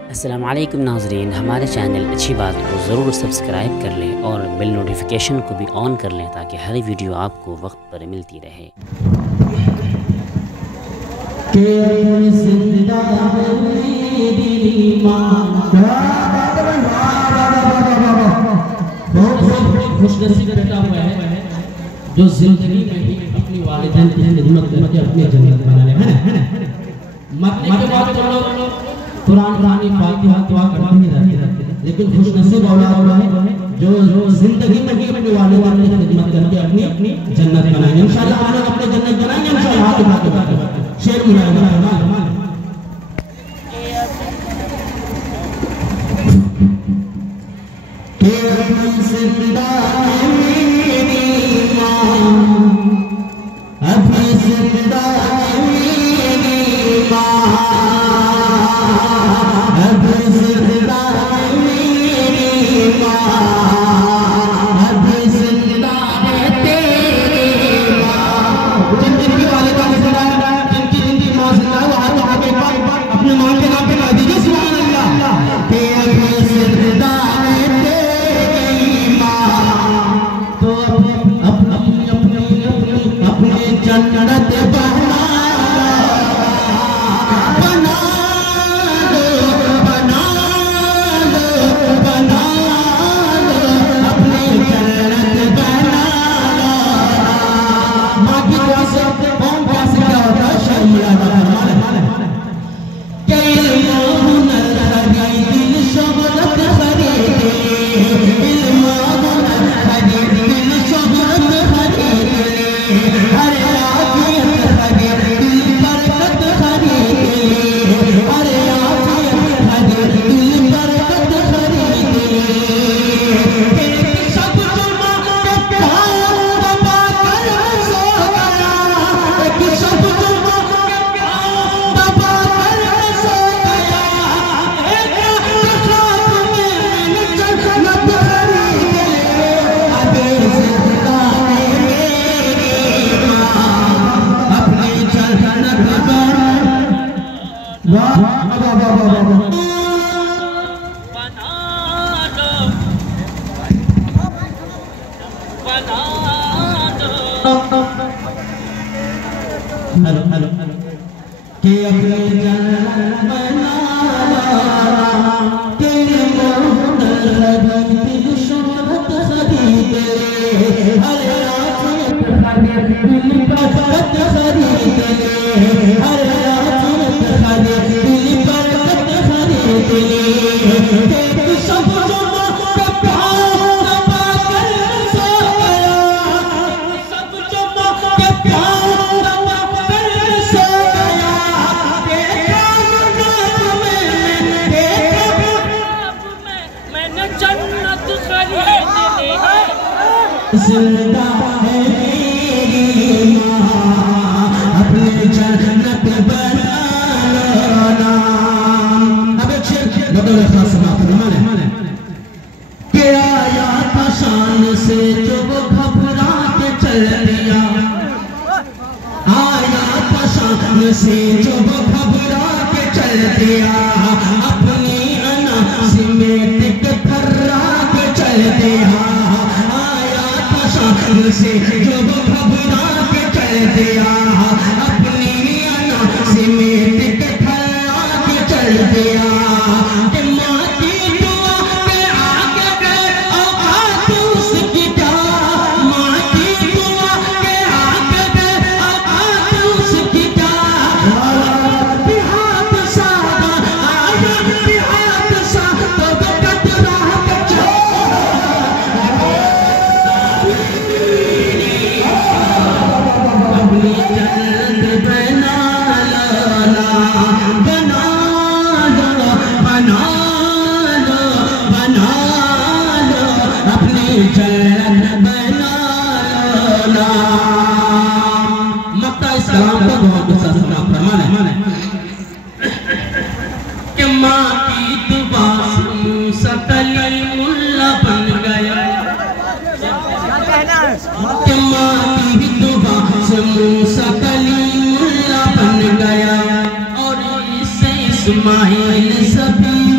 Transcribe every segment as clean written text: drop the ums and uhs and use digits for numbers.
अस्सलाम वालेकुम नाज़रीन, हमारे चैनल अच्छी बात को ज़रूर सब्सक्राइब कर लें और बेल नोटिफिकेशन को भी ऑन कर लें ताकि हर वीडियो आपको वक्त पर मिलती रहे। खुशनसीब बैठा हुआ है जो जिंदगी में ही अपनी वालिदैन की खिदमत करके अपनी जन्नत बना ले, है ना। मरने के बाद तो लोग कुरान फातिहा दुआ करते ही रहते हैं, लेकिन खुशनसीब औलाद है जो जिंदगी में ही अपनी वालिदैन की खिदमत करके अपनी जन्नत बनाएंगे। इंशाअल्लाह हम लोग अपनी जन्नत बनाएंगे इंशाअल्लाह। हाथ उठा के शेर मुलायम जिंदा है मेरी माँ, अपने जन्नत बनाना। अब एक शेर बदल खास माने के आया था शान से जो वो घबरा के चल दिया, आया था शान से जो वो घबरा के चल दिया, अपनी अना सिमेट के थर्रा के चल दिया, से जो वो घबरा के चल दिया, अपनी अना सिमेट के थर्रा के चल दिया। कि माँ की दुआ पे आगे गए औकात उसकी क्या, माँ की दुआ पे आगे गए औकात उसकी क्या। बिहात सादा आया बिहात सा तो कतरा बचा, इस्माइल सभी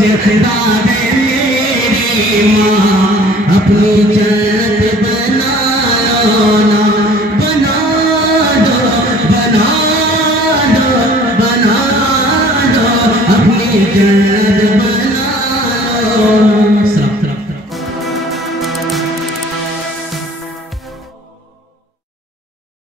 दावे मेरी माँ अपनी जन्नत बनाओ ना, बना दो बना दो बना दो अपनी जन्नत।